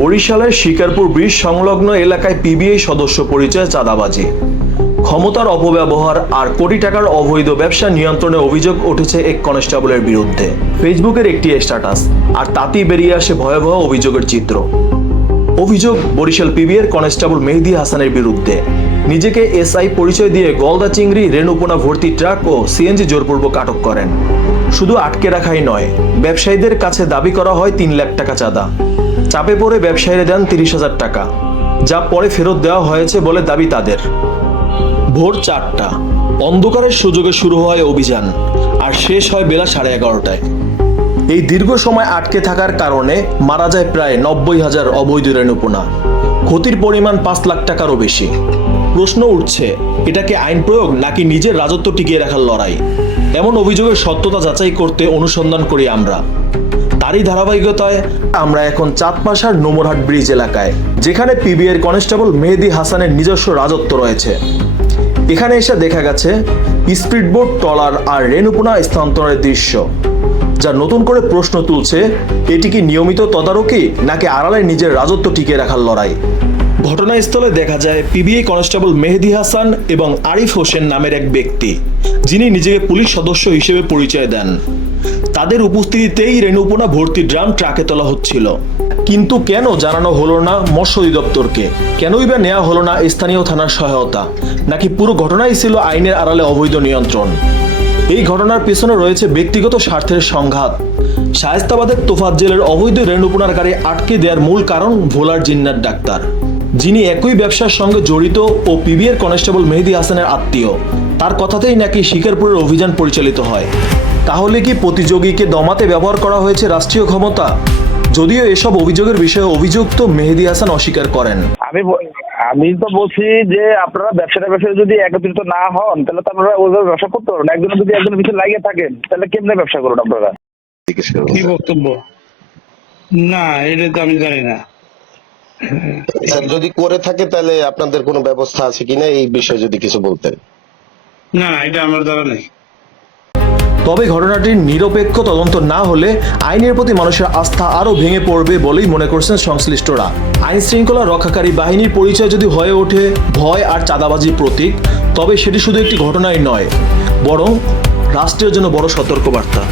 বরিশালের শিকারপুর ব্রিজ সংলগ্ন এলাকায় পিবিআই সদস্য পরিচয় চাঁদাবাজি, ক্ষমতার অপব্যবহার আর কোটি টাকার অবৈধ ব্যবসা নিয়ন্ত্রণে অভিযোগ উঠেছে এক কনস্টেবলের বিরুদ্ধে। ফেসবুকের একটি স্ট্যাটাস আর তাতেই বেরিয়ে আসে ভয়াবহ অভিযোগের চিত্র। অভিযোগ বরিশাল পিবিআইয়ের কনস্টেবল মেহেদী হাসানের বিরুদ্ধে। নিজেকে এসআই পরিচয় দিয়ে গলদা চিংড়ি রেণুপোনা ভর্তি ট্রাক ও সিএনজি জোরপূর্বক আটক করেন। শুধু আটকে রাখাই নয়, ব্যবসায়ীদের কাছে দাবি করা হয় 3 লাখ টাকা চাঁদা। চাপে পড়ে ব্যবসায়ীরা দেন 30,000 টাকা, যা পরে ফেরত দেওয়া হয়েছে বলে দাবি তাদের। ভোর 4টা, অন্ধকারের সুযোগে শুরু হয় অভিযান আর শেষ হয় বেলা 11:30টায়। এই দীর্ঘ সময় আটকে থাকার কারণে মারা যায় প্রায় 90,000 অবৈধ রেণুপোনা। ক্ষতির পরিমাণ 5 লাখ টাকারও বেশি। প্রশ্ন উঠছে, এটা কি আইন প্রয়োগ নাকি নিজের রাজত্ব টিকিয়ে রাখার লড়াই? এমন অভিযোগের সত্যতা যাচাই করতে অনুসন্ধান করি আমরা। তারই ধারাবাহিকতায় আমরা এখন চাঁদপাশার নোমরহাট ব্রিজ এলাকায়, যেখানে পিবিআইয়ের কনস্টেবল মেহেদী হাসানের নিজস্ব রাজত্ব রয়েছে। এখানে এসে দেখা গেছে স্পিডবোট, ট্রলার আর রেণুপোনা স্থানান্তরের দৃশ্য, যা নতুন করে প্রশ্ন তুলছে, এটি কি নিয়মিত তদারকি নাকি আড়ালে নিজের রাজত্ব টিকিয়ে রাখার লড়াই? ঘটনাস্থলে দেখা যায় পিবিআই কনস্টেবল মেহেদী হাসান এবং আরিফ হোসেন নামের এক ব্যক্তি, যিনি নিজেকে পুলিশ সদস্য হিসেবে পরিচয় দেন। তাদের উপস্থিতিতেই রেণুপোনা ভর্তি ড্রাম ট্রাকে তোলা হচ্ছিল। কিন্তু কেন জানানো হলো না মৎস্য অধিদপ্তরকে? কেনই বা নেওয়া হলো না স্থানীয় থানার সহায়তা? নাকি পুরো ঘটনাই ছিল আইনের আড়ালে অবৈধ নিয়ন্ত্রণ? এই ঘটনার পেছনে রয়েছে ব্যক্তিগত স্বার্থের সংঘাত। শায়েস্তাবাদের তোফাজ্জলের অবৈধ রেণুপোনার গাড়ি আটকে দেওয়ার মূল কারণ ভোলার জিন্নাত ডাক্তার, যিনি একই ব্যবসার সঙ্গে জড়িত ও পিবিআইয়ের কনস্টেবল মেহেদী হাসানের আত্মীয়। তার কথাতেই নাকি শিকারপুরের অভিযান পরিচালিত হয়। তাহলে কি প্রতিযোগীকে দমাতে ব্যবহার করা হয়েছে রাষ্ট্রীয় ক্ষমতা? যদিও এসব অভিযোগের বিষয়ে অভিযুক্ত মেহেদী হাসান অস্বীকার করেন। আমি তো বলছি যে আপনারা ব্যবসায়ী যদি একত্রিত না হন, তাহলে তো আপনারা ওইভাবে ব্যবসা করতে পারবেন। একজনের যদি একজনের পিছনে লাগিয়ে থাকেন, তাহলে কেমনে ব্যবসা করুন আপনারা? কি বক্তব্য? না, এটা তো আমি জানি না। যদি করে থাকে তাহলে আপনাদের কোনো ব্যবস্থা আছে কিনা এই বিষয়ে যদি কিছু বলতেন। না, এটা আমার দ্বারা নেই। তবে ঘটনাটির নিরপেক্ষ তদন্ত না হলে আইনের প্রতি মানুষের আস্থা আরও ভেঙে পড়বে বলেই মনে করছেন সংশ্লিষ্টরা। আইন শৃঙ্খলা রক্ষাকারী বাহিনীর পরিচয় যদি হয়ে ওঠে ভয় আর চাঁদাবাজির প্রতীক, তবে সেটি শুধু একটি ঘটনাই নয়, বরং রাষ্ট্রের জন্য বড় সতর্কবার্তা।